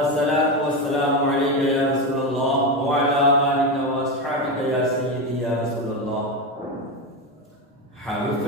الصلاة والسلام عليك يا رسول الله وعلى آلك وأصحابك يا سيدي يا رسول الله. حرف